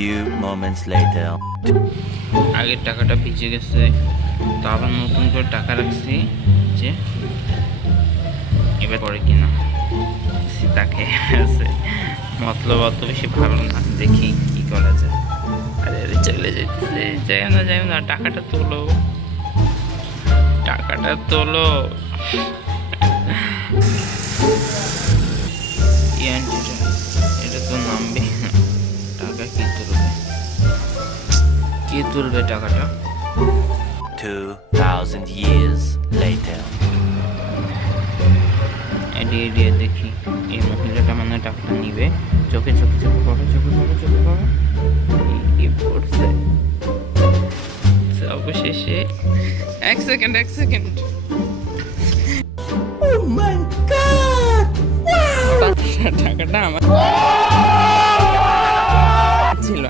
few moments later. আগের টাকাটা ভিজে গেছে, তো আবার নতুন করে টাকা রাখছি যে এবার পরে কিনা তাকে আছে মতলব অত বেশি ভালো না, দেখি কি করা যায়। আরে চলে যেতেছে, যাই না, টাকাটা তোলো, টাকাটা তোলো। এটা তো নামবে না, টাকা কে তুলবে টাকাটা? 2000 years later. এডিয়ে দেখি এই মহিলাটা মানে টাকাটা নিবে। চোখে করো কি পড়ছে অবশেষে। এক সেকেন্ড টাকাটা আমার ছিল,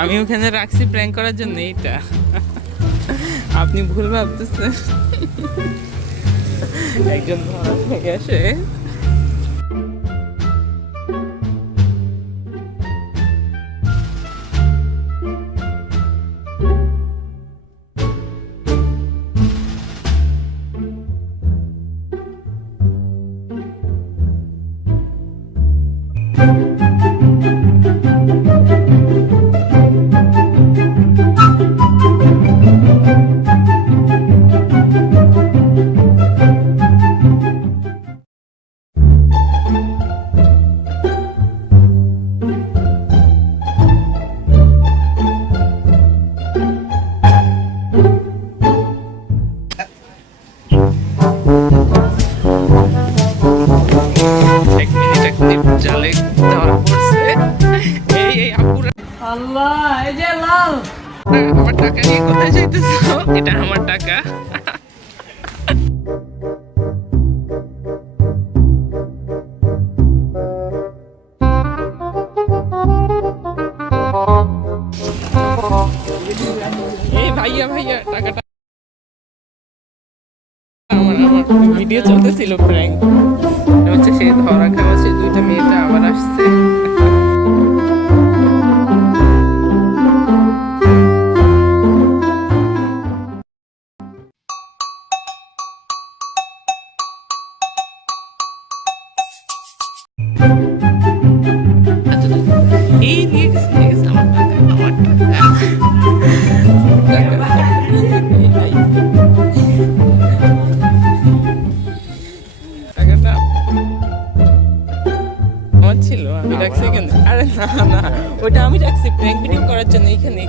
আমি ওখানে রাখছি প্র্যাঙ্ক করার জন্য। এইটা আপনি ভুল ভাবতেছেন। একজন ধরা থেকে আসে জালে ধরা পড়ছে। এই আপুরা, আল্লাহ, এই যে লাল, আমার টাকা নিয়ে কোথায় যাইতেছো? এটা আমার টাকা। এই ভাইয়া টাকাটা আমার ভিডিও চলতেছিল প্র্যাঙ্ক হচ্ছে, সে ধরা খাওয়া, সে দুইটা মেয়েটা আবার আসছে। এই নিয়ে গেছে আমার টাকা। টাকাটা আমার ছিল, আমি রাখছি এখানে। আরে না, ওইটা আমি রাখছি প্র্যাঙ্ক ভিডিও করার জন্য। এখানে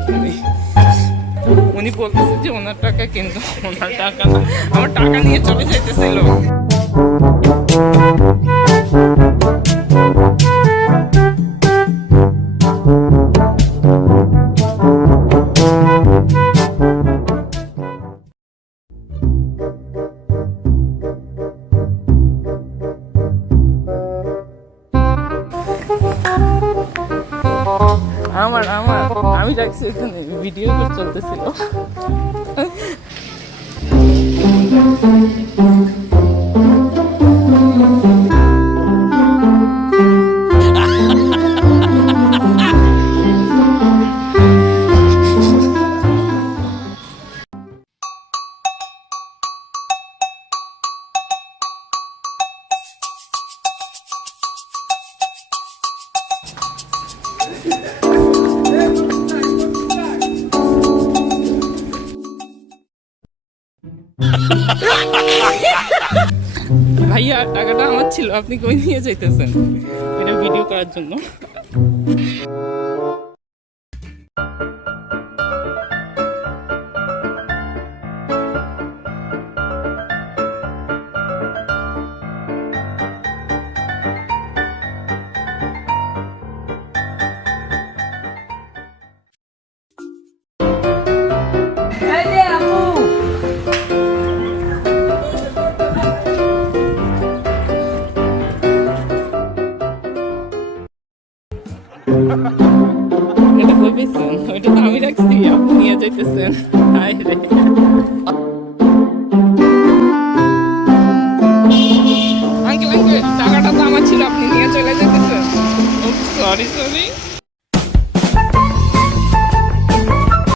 উনি বলতেছে যে ওনার টাকা, কিন্তু ওনার টাকা না, আমার টাকা নিয়ে চলে যাইতেছিল। আমি রাখছি এখানে, ভিডিও চলতেছিল। ভাইয়া টাকাটা আমার ছিল, আপনি কই নিয়ে যাইতেছেন? এটা ভিডিও করার জন্য। এটা কই পেয়েছেন? ওইটা তো আমি রাখছি, আপনি নিয়ে যাইতেছেন। হায় রে, আঙ্কেল টাকাটা তো আমার ছিল, আপনি নিয়ে চলে যেতেছেন। সরি